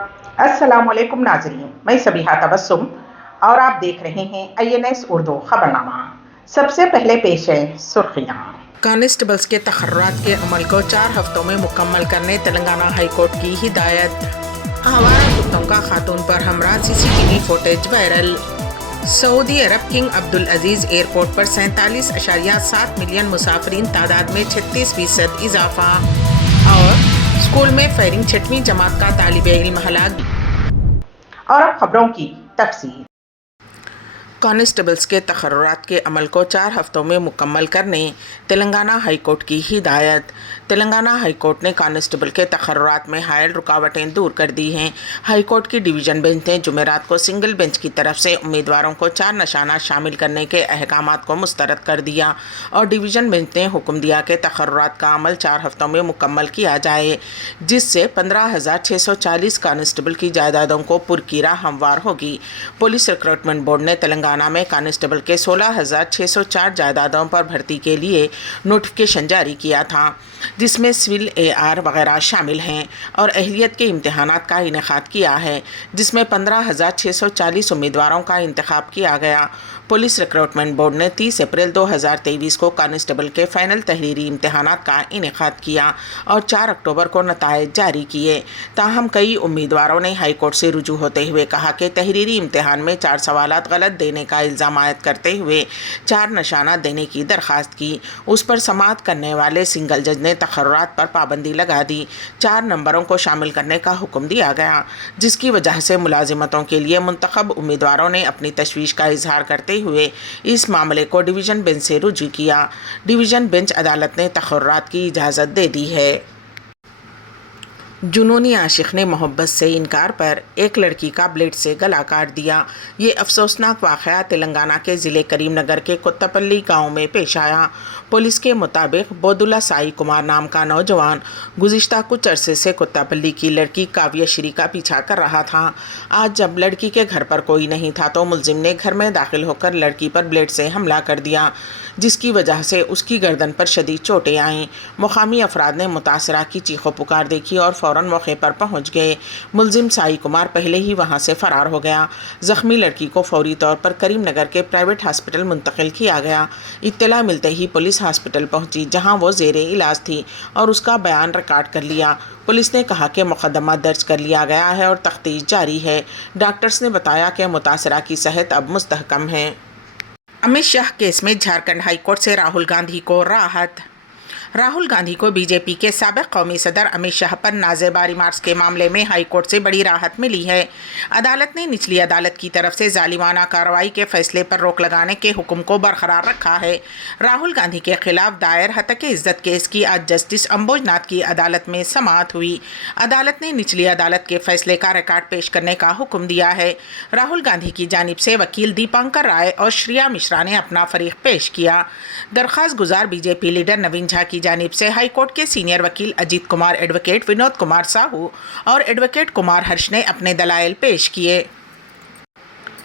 अस्सलाम वालेकुम नाज़रीन, मैं सबीहा तबस्सुम और आप देख रहे हैं INS उर्दू खबरनामा। सबसे पहले पेश है सुर्खियाँ। कांस्टेबल्स के तखर्रुरात के अमल को 4 हफ्तों में मुकम्मल करने तेलंगाना हाई कोर्ट की हिदायत। आवारा कुत्तों का खातून पर हमरा CCTV फुटेज वायरल। सऊदी अरब किंग अब्दुल अजीज एयरपोर्ट पर 47.7 मिलियन मुसाफिरीन तादाद में 36% इजाफा। और स्कूल में फायरिंग 6वीं जमात का तालिबे इल्म हलाक। और अब खबरों की तफसील। कांस्टेबल्स के तखर्रुरात के अमल को 4 हफ्तों में मुकम्मल करने तेलंगाना हाई कोर्ट की हिदायत। तेलंगाना हाई कोर्ट ने कांस्टेबल के तखर्रुरात में हायल रुकावटें दूर कर दी हैं। हाई कोर्ट की डिवीज़न बेंच ने जुमेरात को सिंगल बेंच की तरफ से उम्मीदवारों को 4 निशाना शामिल करने के अहकामात को मुस्तरद कर दिया और डिवीज़न बेंच ने हुक्म दिया कि तखर्रुरात का अमल 4 हफ्तों में मुकम्मल किया जाए, जिससे 15,640 कांस्टेबल की जायदादों को पुरकीरा हमवार होगी। पुलिस रिक्रूटमेंट बोर्ड ने तेलंगाना में कांस्टेबल के 16,604 जायदादों पर भर्ती के लिए नोटिफिकेशन जारी किया था, जिसमें सिविल AR वगैरह शामिल हैं, और अहलियत के इम्तहानात का इनेकाद किया है, जिसमें 15,640 उम्मीदवारों का इंतखाब किया गया। पुलिस रिक्रूटमेंट बोर्ड ने 30 अप्रैल 2023 को कांस्टेबल के फ़ाइनल तहरीरी इम्तहानात का इनेकाद किया और 4 अक्टूबर को नताइज जारी किए। ताहम कई उम्मीदवारों ने हाई कोर्ट से रुजू होते हुए कहा कि तहरीरी इम्तहान में 4 सवालात गलत देने का इल्ज़ाम आयद करते हुए 4 निशाना देने की दरख्वास्त की। उस पर समाअत करने वाले सिंगल जज ने तखर्रुरात पर पाबंदी लगा दी। 4 नंबरों को शामिल करने का हुक्म दिया गया, जिसकी वजह से मुलाजिमतों के लिए मुंतखब उम्मीदवारों ने अपनी तशवीश का इजहार करते हुए इस मामले को डिवीज़न बेंच से रुजू किया। डिवीज़न बेंच अदालत ने तखर्रुरात की इजाज़त दे दी है। जुनूनी आशिक ने मोहब्बत से इनकार पर एक लड़की का ब्लेड से गला काट दिया। ये अफसोसनाक वाक़या तेलंगाना के ज़िले करीमनगर के कोत्तापल्ली गांव में पेश आया। पुलिस के मुताबिक बोदुला साई कुमार नाम का नौजवान गुज़िश्ता कुछ अरसे से कोत्तापल्ली की लड़की काव्या श्री का पीछा कर रहा था। आज जब लड़की के घर पर कोई नहीं था तो मुलजिम ने घर में दाखिल होकर लड़की पर ब्लेड से हमला कर दिया, जिसकी वजह से उसकी गर्दन पर शदीद चोटें आईं। मुकामी अफराद ने मुतासरा की चीखों पुकार देखी और फ़ौरन मौके पर पहुंच गए। मुलजिम साई कुमार पहले ही वहां से फरार हो गया। ज़ख्मी लड़की को फौरी तौर पर करीमनगर के प्राइवेट हॉस्पिटल मुंतकिल किया गया। इत्तला मिलते ही पुलिस हॉस्पिटल पहुंची, जहां वो ज़ेरे इलाज थी, और उसका बयान रिकॉर्ड कर लिया। पुलिस ने कहा कि मुकदमा दर्ज कर लिया गया है और तफ्तीश जारी है। डॉक्टर्स ने बताया कि मुतासरा की सेहत अब मुस्तहकम है। अमित शाह केस में झारखंड हाई कोर्ट से राहुल गांधी को राहत। राहुल गांधी को बीजेपी के साबिक़ कौमी सदर अमित शाह पर नाज़ेबा रिमार्क्स के मामले में हाई कोर्ट से बड़ी राहत मिली है। अदालत ने निचली अदालत की तरफ से जालिमाना कार्रवाई के फैसले पर रोक लगाने के हुक्म को बरकरार रखा है। राहुल गांधी के खिलाफ दायर हतक इज़्ज़त केस की आज जस्टिस अंबोजनाथ की अदालत में समाअत हुई। अदालत ने निचली अदालत के फैसले का रिकॉर्ड पेश करने का हुक्म दिया है। राहुल गांधी की जानिब से वकील दीपांकर राय और श्रिया मिश्रा ने अपना फरीक पेश किया। दरख्वास्त गुजार बीजेपी लीडर नवीन झा की जानिब से हाई कोर्ट के सीनियर वकील अजीत कुमार, एडवोकेट विनोद कुमार साहू और एडवोकेट कुमार हर्ष ने अपने दलाइल पेश किए।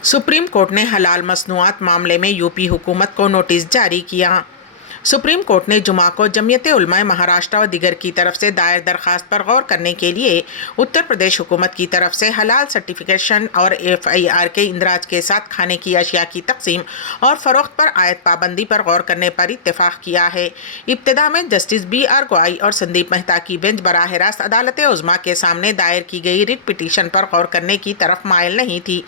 सुप्रीम कोर्ट ने हलाल मसनूआत मामले में यूपी हुकूमत को नोटिस जारी किया। सुप्रीम कोर्ट ने जुमा को जमियत उलमा महाराष्ट्र और दिगर की तरफ से दायर दरख्वास्त पर गौर करने के लिए उत्तर प्रदेश हुकूमत की तरफ से हलाल सर्टिफिकेशन और FIR के इंदराज के साथ खाने की अशिया की तकसीम और फ़रोख्त पर आयत पाबंदी पर गौर करने पर इत्तेफाक किया है। इब्तिदा में जस्टिस BR गवाई और संदीप मेहता की बेंच बराह रास्त अदालत उज़्मा के सामने दायर की गई रिट पिटीशन पर गौर करने की तरफ मायल नहीं थी,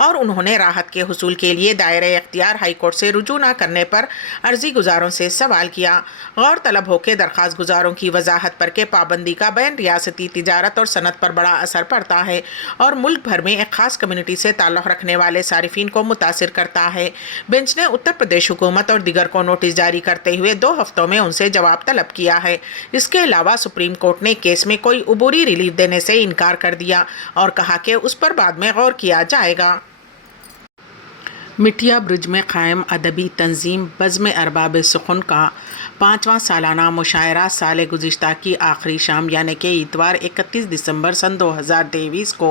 और उन्होंने राहत के हुसूल के लिए दायरे इख्तियार हाई कोर्ट से रुजू न करने पर अर्जी गुजारों से सवाल किया। गौर तलब हो के दरख्वास्त गुजारों की वजाहत पर के पाबंदी का बैन रियासती तिजारत और सनत पर बड़ा असर पड़ता है और मुल्क भर में एक खास कम्युनिटी से ताल्लुक़ रखने वाले सारिफीन को मुतासिर करता है। बेंच ने उत्तर प्रदेश हुकूमत और दिगर को नोटिस जारी करते हुए 2 हफ्तों में उनसे जवाब तलब किया है। इसके अलावा सुप्रीम कोर्ट ने केस में कोई उबूरी रिलीफ देने से इनकार कर दिया और कहा कि उस पर बाद में गौर किया जाएगा। मिठिया ब्रिज में कायम अदबी तंजीम बज़्म अरबाब सुखन का 5वां सालाना मुशायरा साल गुज़िश्ता की आखिरी शाम यानी कि इतवार 31 दिसंबर सन 2023 को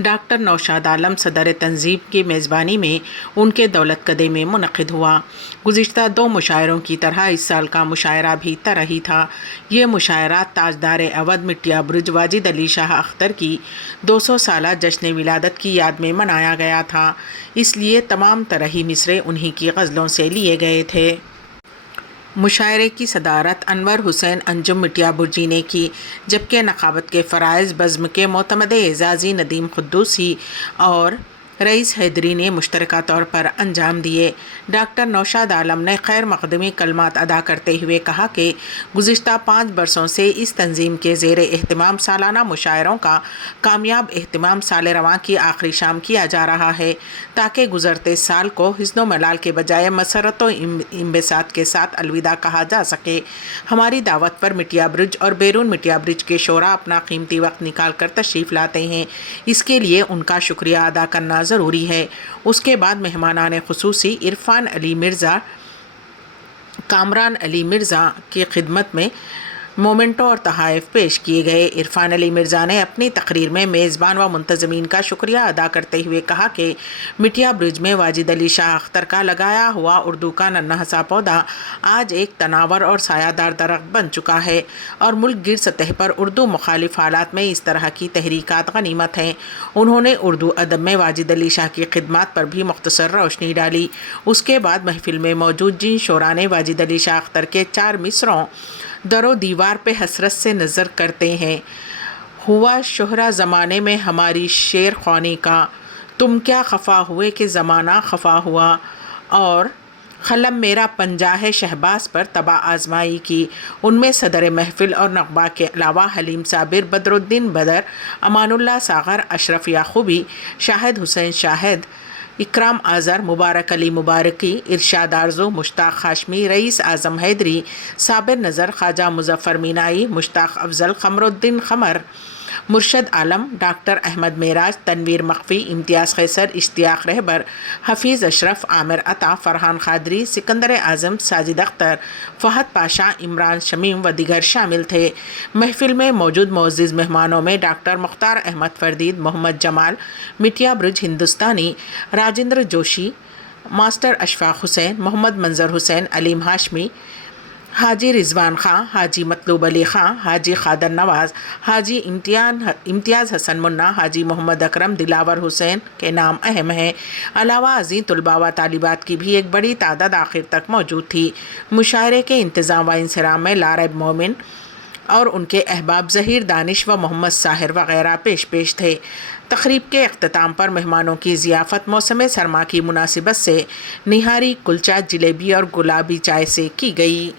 डॉक्टर नौशाद आलम सदर तंजीम की मेज़बानी में उनके दौलत कदे में मुनक़िद हुआ। गुज़िश्ता 2 मुशायरों की तरह इस साल का मुशायरा भी तरह ही था। ये मुशायरा ताजदार अवध मिट्टिया बुर्ज वाजिद अली शाह अख्तर की 200 साला जश्न विलादत की याद में मनाया गया था, इसलिए तमाम तरही मिसरे उन्हीं की गज़लों से लिए गए थे। मुशायरे की सदारत अनवर हुसैन अंजुम मिट्टिया बुर्जी ने की, जबकि नक़ाबत के फ़राइज़ बज़्म के मोतमद एज़ाज़ी नदीम क़ुद्दूसी और रईस हैदरी ने मुश्तरका तौर पर अंजाम दिए। डॉक्टर नौशाद आलम ने खैर मक़दमी कलमात अदा करते हुए कहा कि गुज़िश्ता 5 बरसों से इस तंजीम के ज़ेर एहतमाम सालाना मुशायरों का कामयाब एहतमाम साल रवां की आखिरी शाम किया जा रहा है, ताकि गुज़रते साल को हिस्नो मलाल के बजाय मसरत व इंबसात के साथ अलविदा कहा जा सके। हमारी दावत पर मिट्टिया बुर्ज और बैरून मिट्टिया बुर्ज के शोरा अपना कीमती वक्त निकाल कर तशरीफ़ लाते हैं, इसके लिए उनका शुक्रिया अदा करना ज़रूरी है। उसके बाद मेहमानान ख़ुसूसी इरफान अली मिर्ज़ा, कामरान अली मिर्ज़ा की खिदमत में मोमेंटो और तहाइफ पेश किए गए। इरफान अली मिर्ज़ा ने अपनी तकरीर में मेज़बान व मुंतज़मीन का शुक्रिया अदा करते हुए कहा कि मिट्टिया बुर्ज में वाजिद अली शाह अख्तर का लगाया हुआ उर्दू का नन्हा सा पौधा आज एक तनावर और सायादार दरख्त बन चुका है और मुल्क गिर सतह पर उर्दू मुखालिफ हालात में इस तरह की तहरीकात गनीमत हैं। उन्होंने उर्दू अदब में वाजिद अली शाह की खिदमत पर भी मुख्तसर रोशनी डाली। उसके बाद महफिल में मौजूद जिन शोरा ने वाजिद अली शाह अख्तर के 4 मिसरों दरो दीवार पे हसरत से नज़र करते हैं, हुआ शोहरा ज़माने में हमारी शेर ख्वानी का, तुम क्या खफा हुए कि ज़माना खफा हुआ, और खलम मेरा पंजा है शहबाज पर तबा आजमाई की, उनमें सदर महफिल और नकबा के अलावा हलीम साबिर, बदरुद्दीन बदर, अमानुल्लाह सागर, अशरफ याखूबी, शाहिद हुसैन शाहिद, इकराम आज़र, मुबारक अली मुबारकी, इरशाद आरज़ू, मुश्ताक हाशमी, रईस आज़म हैदरी, साबिर नज़र, ख्वाजा मुज़फ़्फ़र मीनाई, मुश्ताक अफजल, क़मरुद्दीन क़मर, मुर्शद आलम, डॉक्टर अहमद मेराज, तनवीर मख्फ़ी, इम्तियाज़ क़ैसर, इश्तियाक़ रहबर, हफ़ीज़ अशरफ, आमिर अता, फ़रहान क़ादरी, सिकंदर आज़म, साजिद अख्तर, फ़हद पाशा, इमरान शमीम व दीगर शामिल थे। महफिल में मौजूद मुअज़्ज़िज़ मेहमानों में डॉक्टर मुख्तार अहमद फ़रदीद, मोहम्मद जमाल, मिट्टिया बुर्ज हिंदुस्तानी, राजेंद्र जोशी, मास्टर अशफ़ाक़ हुसैन, मोहम्मद मंज़र हुसैन, अलीम हाशमी, हाजी रिजवान खां, हाजी मतलूब अली खां, हाजी खादर नवाज़, हाजी इम्तियाज़ हसन मुन्ना, हाजी मोहम्मद अकरम, दिलावर हुसैन के नाम अहम हैं। अलावा अज़ीम तलबा व तालिबात की भी एक बड़ी तादाद आखिर तक मौजूद थी। मुशायरे के इंतज़ाम व इंसराम में लारब मोमिन और उनके अहबाब ज़हीर दानिश व मोहम्मद साहिर वग़ैरह पेश थे। तक़रीब के अख्ताम पर मेहमानों की ज़ियाफ़त मौसम सरमा की मुनासिबत से निहारी, कुलचा, जलेबी और गुलाबी चाय से की गई।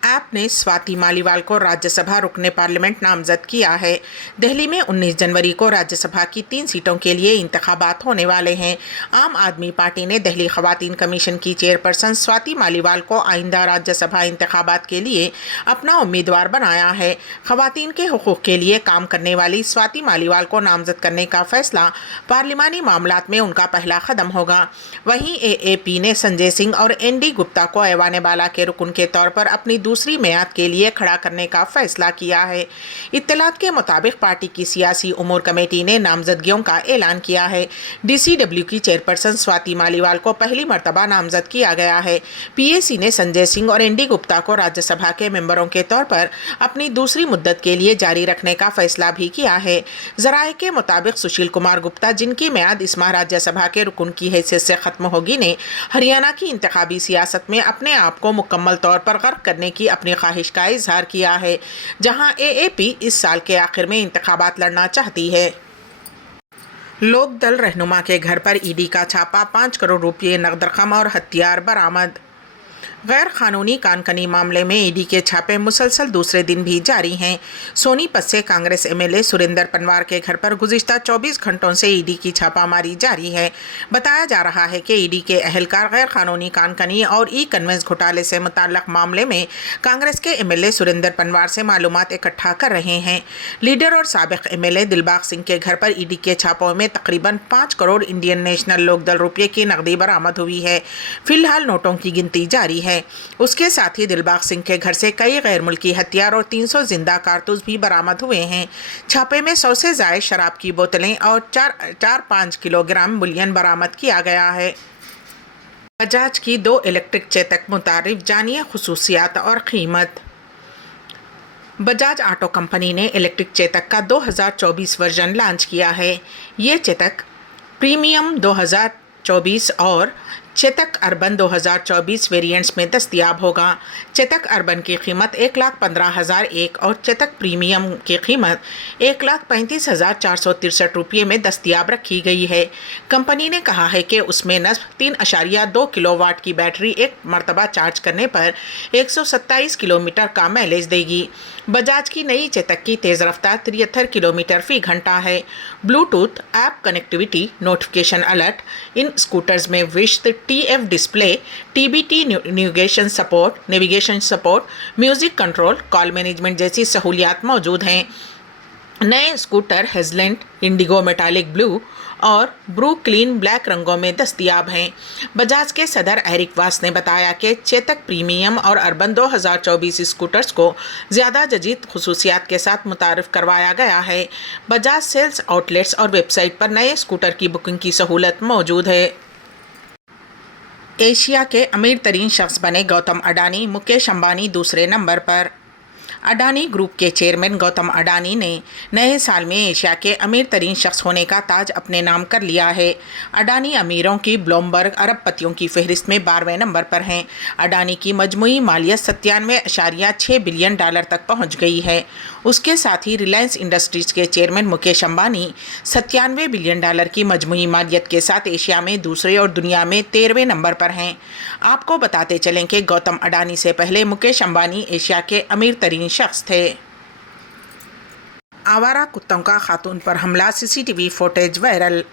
आप ने स्वाति मालीवाल को राज्यसभा रुकने पार्लियामेंट नामजद किया है। दिल्ली में 19 जनवरी को राज्यसभा की 3 सीटों के लिए इंतखाबात होने वाले हैं। आम आदमी पार्टी ने दिल्ली ख़वातीन कमीशन की चेयरपर्सन स्वाति मालीवाल को आइंदा राज्यसभा इंतखाबात के लिए अपना उम्मीदवार बनाया है। ख़वातीन के हुकूक़ के लिए काम करने वाली स्वाति मालीवाल को नामजद करने का फैसला पार्लिमानी मामलात में उनका पहला कदम होगा। वहीं AAP ने संजय सिंह और ND गुप्ता को ऐवान बाला के रुकन के तौर पर अपनी दूसरी मियाद के लिए खड़ा करने का फैसला किया है। इत्तलात के मुताबिक पार्टी की सियासी उमूर कमेटी ने नामजदगियों का ऐलान किया है। DCW की चेयरपर्सन स्वाति मालीवाल को पहली मर्तबा नामजद किया गया है। PAC ने संजय सिंह और ND गुप्ता को राज्यसभा के मेंबरों के तौर पर अपनी दूसरी मुद्दत के लिए जारी रखने का फैसला भी किया है। ज़राए के मुताबिक सुशील कुमार गुप्ता, जिनकी मियाद इस माह राज्यसभा के रुकन की हैसियत से ख़त्म होगी, ने हरियाणा की इंतखाबी सियासत में अपने आप को मुकम्मल तौर पर गर्क करने की अपनी ख्वाहिश का इजहार किया है, जहां AAP इस साल के आखिर में इंतखाबात लड़ना चाहती है। लोक दल रहनुमा के घर पर ED का छापा, 5 करोड़ रुपये नकद रकम और हथियार बरामद। गैर कानूनी कानकनी मामले में ED के छापे मुसलसल दूसरे दिन भी जारी हैं। सोनीपत से कांग्रेस MLA सुरेंद्र पनवार के घर पर गुज़िश्ता 24 घंटों से ED की छापामारी जारी है। बताया जा रहा है कि ED के अहलकार गैर कानूनी कानकनी और कन्वेंस घोटाले से मुताल्लिक़ मामले में कांग्रेस के MLA सुरेंद्र पनवार से मालूमात इकट्ठा कर रहे हैं। लीडर और साबिक़ MLA दिलबाग सिंह के घर पर ED के छापों में तकरीबन 5 करोड़ इंडियन नेशनल लोकदल रुपये की नकदी बरामद हुई है। फिलहाल नोटों की गिनती जारी है। है। उसके साथ ही दिलबाग सिंह के घर से कई गैर मुल्की हथियार और 300 जिंदा कारतूस भी बरामद हुए हैं। छापे में 100 से ज़ायद शराब की बोतलें और 4-5 किलोग्राम बुलियन बरामद किया गया है। बजाज की 2 इलेक्ट्रिक चेतक मुतारिफ, जानिए खुसूसियात और कीमत। बजाज ऑटो कंपनी ने इलेक्ट्रिक चेतक का 2024 वर्जन लॉन्च किया है। ये चेतक प्रीमियम 2024 और चेतक अर्बन 2024 वेरिएंट्स में दस्तयाब होगा। चेतक अर्बन की कीमत 1,15,001 और चेतक प्रीमियम की कीमत 1,35,463 रुपये में दस्तयाब रखी गई है। कंपनी ने कहा है कि उसमें नस्ब 3.2 किलोवाट की बैटरी एक मरतबा चार्ज करने पर 127 किलोमीटर का माइलेज देगी। बजाज की नई चेतक की तेज़ रफ्तार 73 किलोमीटर फी घंटा है। Bluetooth app connectivity, notification alert, इन स्कूटर्स में विश्व TF display, TBT navigation support, music control, call management जैसी सहूलियात मौजूद हैं। नए स्कूटर हेज़लैंड, इंडिगो मेटालिक ब्लू और ब्रू क्लीन ब्लैक रंगों में दस्तयाब हैं। बजाज के सदर एरिक वास ने बताया कि चेतक प्रीमियम और अर्बन 2024 स्कूटर्स को ज़्यादा जदीद खुसूसियात के साथ मुतारिफ करवाया गया है। बजाज सेल्स आउटलेट्स और वेबसाइट पर नए स्कूटर की बुकिंग की सहूलत मौजूद है। एशिया के अमीर तरीन शख्स बने गौतम अडानी, मुकेश अंबानी दूसरे नंबर पर। अडानी ग्रुप के चेयरमैन गौतम अडानी ने नए साल में एशिया के अमीर तरीन शख्स होने का ताज अपने नाम कर लिया है। अडानी अमीरों की ब्लूमबर्ग अरबपतियों की फहरिस्त में 12वें नंबर पर हैं। अडानी की मजमूई मालियत 97.6 बिलियन डॉलर तक पहुंच गई है। उसके साथ ही रिलायंस इंडस्ट्रीज के chairman Mukesh Ambani 97 billion dollar की मजमूई मालियत के साथ एशिया में दूसरे और दुनिया में 13वें नंबर पर हैं। आपको बताते चलें कि गौतम अडानी से पहले मुकेश अंबानी एशिया के अमीर तरीन शख्स थे। आवारा कुत्तों का खातून पर हमला, CCTV footage viral.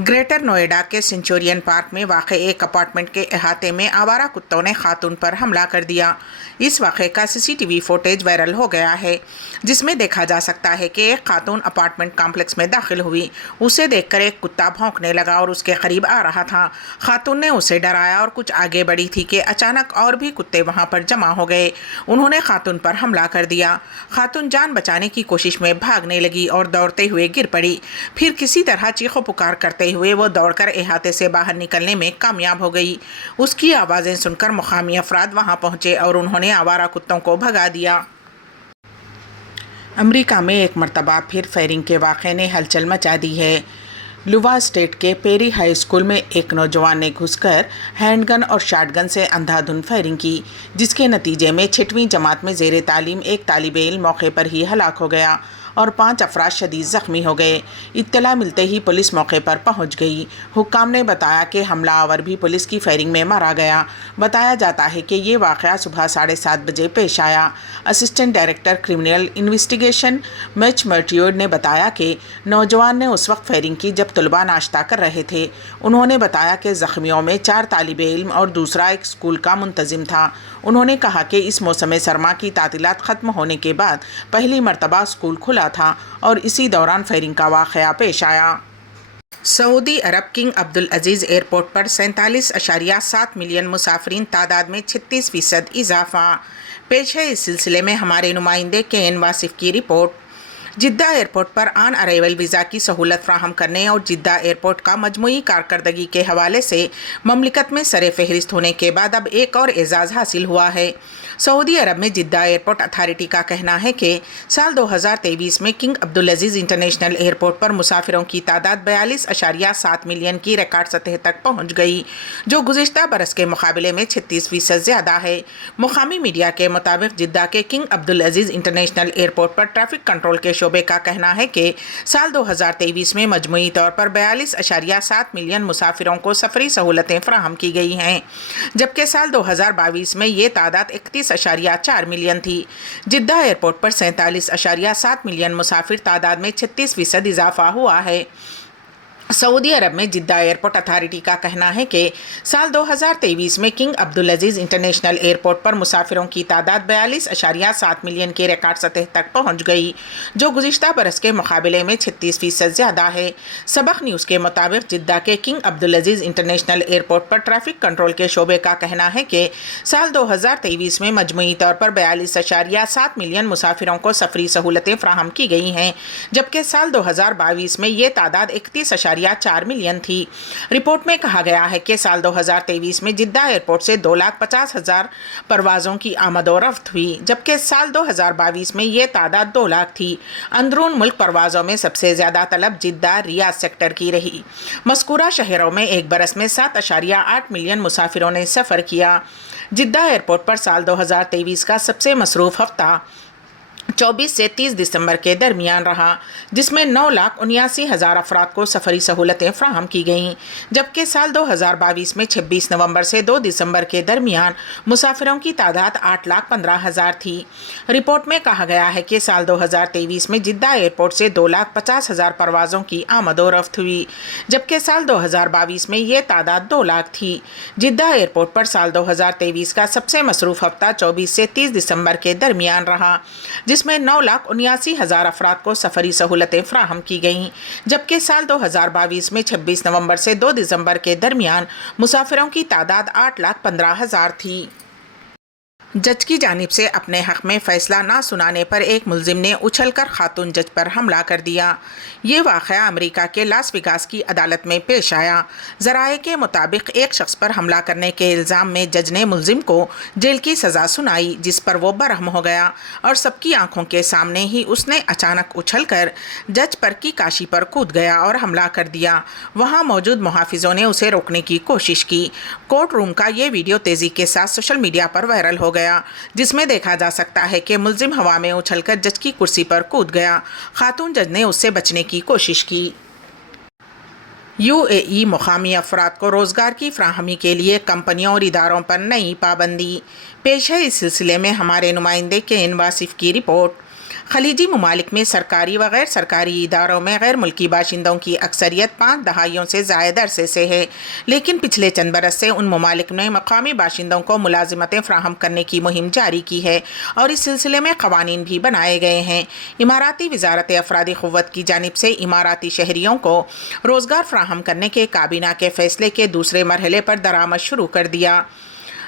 Greater Noida के सेंचुरियन पार्क में वाक़ एक अपार्टमेंट के अहाते में आवारा कुत्तों ने खातून पर हमला कर दिया। इस वाक़े का CCTV फुटेज वायरल हो गया है, जिसमें देखा जा सकता है कि एक खातून अपार्टमेंट कॉम्प्लेक्स में दाखिल हुई। उसे देखकर एक कुत्ता भौंकने लगा और उसके करीब आ रहा था। खातून ने उसे डराया और कुछ आगे बढ़ी थी कि अचानक और भी कुत्ते वहाँ पर जमा हो गए। उन्होंने खातून पर हमला कर दिया। खातून जान बचाने की कोशिश में भागने लगी और दौड़ते हुए गिर पड़ी। फिर किसी तरह चीखो पुकार करते हुए वो दौड़कर अहाते से बाहर निकलने में कामयाब हो गई। उसकी आवाज़ें सुनकर मुकामी अफराद वहां पहुंचे और उन्होंने आवारा कुत्तों को भगा दिया। अमेरिका में एक मरतबा फिर फायरिंग के वाक़े ने हलचल मचा दी है। लुवा स्टेट के पेरी हाई स्कूल में एक नौजवान ने घुसकर हैंडगन और शॉटगन से अंधाधुंध फायरिंग की, जिसके नतीजे में 6वीं जमात में ज़ेरे तालीम एक तालिबे इल्म मौके पर ही हलाक हो गया और 5 अफराद शदीद ज़ख्मी हो गए। इत्तला मिलते ही पुलिस मौके पर पहुंच गई। हुक्काम ने बताया कि हमलावर भी पुलिस की फायरिंग में मारा गया। बताया जाता है कि ये वाक़या सुबह 7:30 बजे पेश आया। असिस्टेंट डायरेक्टर क्रिमिनल इन्वेस्टिगेशन मैच मर्टियोड ने बताया कि नौजवान ने उस वक्त फायरिंग की जब तलबा नाश्ता कर रहे थे। उन्होंने बताया कि ज़ख्मियों में 4 तालिबे इल्म और दूसरा एक स्कूल का मुंतजिम था। उन्होंने कहा कि इस मौसम सरमा की तातीलात ख़त्म होने के बाद पहली मरतबा स्कूल खुला था और इसी दौरान फायरिंग का वाक़या पेश आया। सऊदी अरब किंग अब्दुल अजीज़ एयरपोर्ट पर 47.7 मिलियन मुसाफिरीन तादाद में 36% इजाफा। पेश है इस सिलसिले में हमारे नुमाइंदे KN वासिफ की रिपोर्ट। जिद्दा एयरपोर्ट पर ऑन अराइवल वीज़ा की सहूलत फ्राहम करने और जिद्दा एयरपोर्ट का मजमूई कारकर्दगी के हवाले से ममलिकत में सरे फहरिस्त होने के बाद अब एक और एजाज़ हासिल हुआ है। सऊदी अरब में जिद्दा एयरपोर्ट अथॉरिटी का कहना है कि साल 2023 में किंग अब्दुल अजीज़ इंटरनेशनल एयरपोर्ट पर मुसाफिरों की तादाद 42.7 मिलियन की रिकॉर्ड सतह तक पहुँच गई, जो गुज़िश्ता बरस के मुकाबले में 36% ज़्यादा है। मुकामी मीडिया के मुताबिक जिद्दा के किंग अब्दुल अजीज़ इंटरनेशनल एयरपोर्ट पर ट्रैफिक कंट्रोल के शोबे का कहना है कि साल 2023 में मजमूई तौर पर 42.7 मिलियन मुसाफिरों को सफरी सहूलतें फराहम की गई हैं, जबकि साल 2022 में ये तादाद 31.4 मिलियन थी। जिद्दा एयरपोर्ट पर 47.7 मिलियन मुसाफिर तादाद में 36% इजाफा हुआ है। सऊदी अरब में जिद्दा एयरपोर्ट अथॉरिटी का कहना है कि साल 2023 में किंग अब्दुल अजीज इंटरनेशनल एयरपोर्ट पर मुसाफिरों की तादाद 42.7 मिलियन की रिकॉर्ड सतह तक पहुंच गई, जो गुज़िश्ता बरस के मुकाबले में 36% ज़्यादा है। सबक न्यूज़ के मुताबिक जिद्दा के किंग अब्दुल अजीज इंटरनेशनल एयरपोर्ट पर ट्रैफिक कंट्रोल के शोबे का कहना है कि साल 2023 में मजमूई तौर पर 42.7 मिलियन मुसाफिरों को सफरी सहूलतें फराहम की गई हैं, जबकि साल 2022 में ये तादाद 31.4 मिलियन थी। रिपोर्ट में कहा गया है कि साल 2023 में जिद्दा एयरपोर्ट से 2,50,000 परवाज़ों की आमद-ओ-रफ्त हुई, जबकि साल 2022 में ये तादाद 2 लाख थी। अंदरून मुल्क परवाज़ों में सबसे ज़्यादा तलब जिद्दा रियाद सेक्टर की रही। मज़कूरा शहरों में एक बरस में 7.8 मिलियन मुसाफिरों ने सफ़र किया। जिद्दा एयरपोर्ट पर साल 2023 का सबसे मसरूफ़ हफ्ता 24 से 30 दिसंबर के दरमियान रहा, जिसमें 9,79,000 अफराद को सफरी सहूलतें फ्राहम की गईं, जबकि साल 2022 में 26 नवंबर से 2 दिसंबर के दरमियान मुसाफिरों की तादाद 8,15,000 थी। रिपोर्ट में कहा गया है कि साल 2023 में जिद्दा एयरपोर्ट से 2,50,000 परवाज़ों की आमद-ओ-रफ्त हुई, जबकि साल 2022 में ये तादाद 2 लाख थी। जिद्दा एयरपोर्ट पर साल 2023 का सबसे मसरूफ़ हफ्ता 24 से 30 दिसंबर के दरमियान रहा, जिसमें 9,79,000 अफराद को सफरी सहूलतें फ्राहम की गईं, जबकि साल 2022 में 26 नवंबर से 2 दिसंबर के दरमियान मुसाफिरों की तादाद 8,15,000 थी। जज की जानिब से अपने हक़ में फ़ैसला ना सुनाने पर एक मुलजिम ने उछलकर खातून जज पर हमला कर दिया। ये वाक़या अमेरिका के लास वेगास की अदालत में पेश आया। ज़राए के मुताबिक एक शख्स पर हमला करने के इल्ज़ाम में जज ने मुलजिम को जेल की सज़ा सुनाई, जिस पर वो बरहम हो गया और सबकी आंखों के सामने ही उसने अचानक उछलकर जज पर की काशी पर कूद गया और हमला कर दिया। वहाँ मौजूद मुहाफ़िज़ों ने उसे रोकने की कोशिश की। कोर्ट रूम का ये वीडियो तेज़ी के साथ सोशल मीडिया पर वायरल हो गया, जिसमें देखा जा सकता है कि मुलजिम हवा में उछलकर जज की कुर्सी पर कूद गया। खातून जज ने उससे बचने की कोशिश की। UAE मुकामी अफराद को रोज़गार की फ्राहमी के लिए कंपनियों और इदारों पर नई पाबंदी। पेश है इस सिलसिले में हमारे नुमाइंदे के इन वासिफ की रिपोर्ट। खलीजी ममालिक में सरकारी व गैर सरकारी इदारों में गैर मुल्की बाशिंदों की अक्सरियत 5 दहाइयों से ज़ायद अरसे से है, लेकिन पिछले चंद बरस से उन ममालिक ने मकामी बाशिंदों को मुलाजिमतें फ़राहम करने की मुहिम जारी की है और इस सिलसिले में क़वानीन भी बनाए गए हैं। इमाराती वज़ारत अफरादी क़ुव्वत की जानिब से इमाराती शहरियों को रोज़गार फ़राहम करने के काबीना के फ़ैसले के दूसरे मरहले पर दरामद शुरू कर दिया।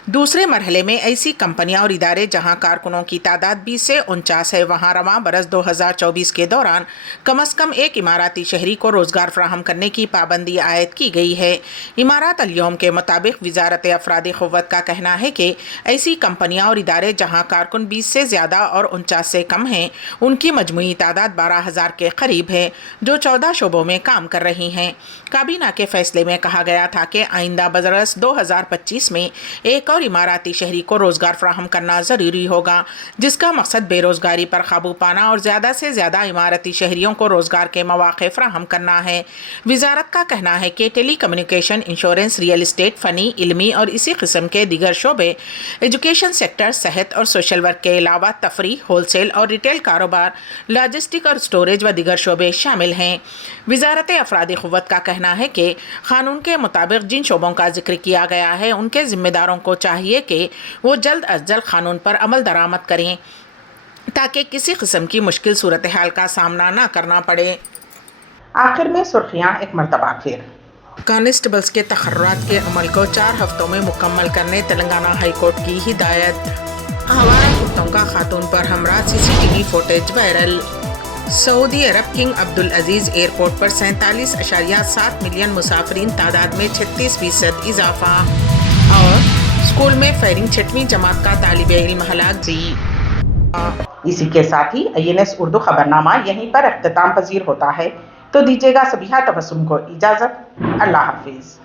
दूसरे मरहले में ऐसी कंपनियां और इदारे जहां कारकुनों की तादाद 20 से 49 है, वहां रवां बरस 2024 के दौरान कम अज़ कम एक इमाराती शहरी को रोज़गार फ्राहम करने की पाबंदी आयद की गई है। इमारात अल-यौम के मुताबिक वज़ारत अफरादी क़ुव्वत का कहना है कि ऐसी कंपनियां और इदारे जहां कारकुन 20 से ज़्यादा और 49 से कम हैं, उनकी मजमूई तादाद 12,000 के करीब है, जो 14 शोबों में काम कर रही हैं। काबीना के फैसले में कहा गया था कि आइंदा बरस 2025 में एक और इमाराती शहरी को रोज़गार फ्राहम करना ज़रूरी होगा, जिसका मकसद बेरोज़गारी पर काबू पाना और ज़्यादा से ज़्यादा इमारती शहरियों को रोज़गार के मौक़े फ्राहम करना है। वज़ारत का कहना है कि telecommunication, insurance, real estate, फ़नी, इल्मी और इसी किस्म के दीगर शोबे, एजुकेशन सेक्टर, सेहत और सोशल वर्क के अलावा तफरी, होलसेल और रिटेल कारोबार, लॉजिस्टिक और स्टोरेज व दीगर शोबे शामिल हैं। वज़ारत अफरादी क़ुव्वत का कहना है कि क़ानून के मुताबिक जिन शोबों का जिक्र किया गया है, उनके ज़िम्मेदारों को चाहिए कि वो जल्द अज जल्द कानून पर अमल दरामद करें, ताकि किसी किस्म की मुश्किल सूरत हाल का सामना न करना पड़े। आखिर में सुर्खियां एक मरतबा फिर। कांस्टेबल्स के तखर्रुरात के अमल को 4 हफ्तों में मुकम्मल करने तेलंगाना हाई कोर्ट की हिदायत। आवारा कुत्तों का खातून पर हमला, CCTV फुटेज वायरल। सऊदी अरब किंग अब्दुल अजीज एयरपोर्ट पर 47.7 मिलियन मुसाफिरीन, तादाद में 36% इजाफा। और स्कूल में फायरिंग, 6वीं जमात का तालिबे इल्म हलाक जी। इसी के साथ ही INS उर्दू खबरनामा यहीं पर इख्तिताम पजीर होता है, तो दीजिएगा सबिहा तबस्सुम को इजाज़त। अल्लाह हाफिज़।